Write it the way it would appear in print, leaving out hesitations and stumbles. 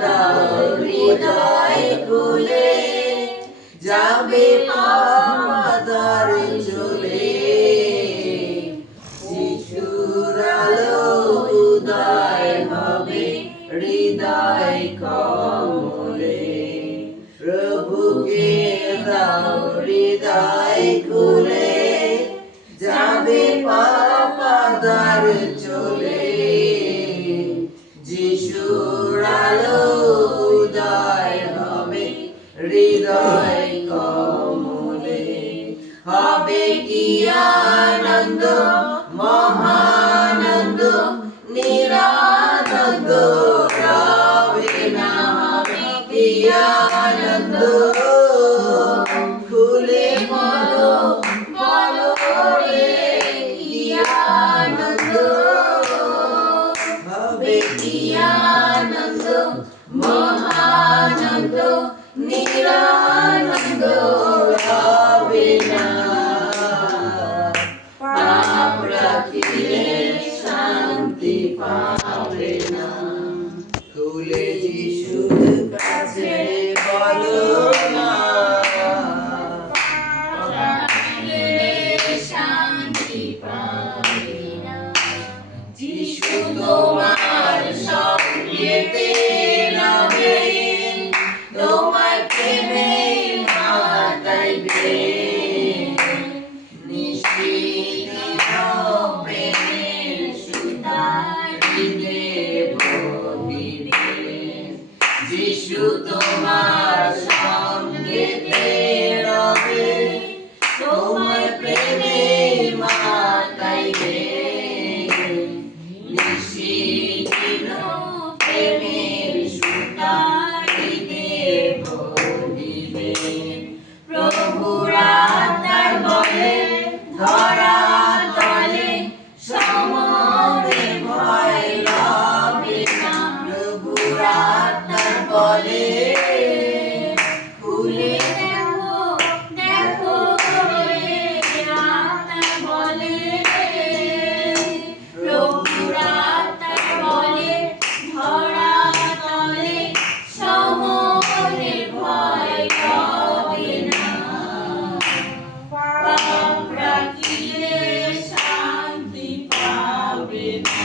দাও হৃদয় খুলে যাবে পাপাদার চলে যিশুর আলো উদয় হবে হৃদয় কমলে প্রভুকে দাও হৃদয় খুলে যাবে পাপাদার চলে যিশুর আলো উদয় হবে হৃদয় কমলে হবে কি আনন্দ মহানন্দ নিরানন্দ রবে না হবে কি আনন্দ খুলে বলো বলো রে কি আনন্দ হবে কি আনন্দ মহানন্দ নিরানন্দ রবে না পাপ রাখিলে শান্তি পাবে না খুলে যিশুর কাছে বলো না শান্তি পাবে না যিশু তোমার সঙ্গেতে রবে তোমার প্রেমে মাতাইবে নিশ্চিত প্রেমের সুতারিতে ভরিবে যিশু তোমার সঙ্গেতে রবে তোমার প্রেমে মাতাইবে নিশ্চিত প্রেমের সুতারিতে ভরিবে প্রভুর আত্মার বলে ধরা তলে সমরে ভয় লবে না প্রভুর আত্মার বলে খুলে দেখো দেখো রে আত্মার বলে প্রভুর আত্মার বলে ধরা তলে সমরে ভয় লবে না পাপ রাখিলে শান্তি পাবে না।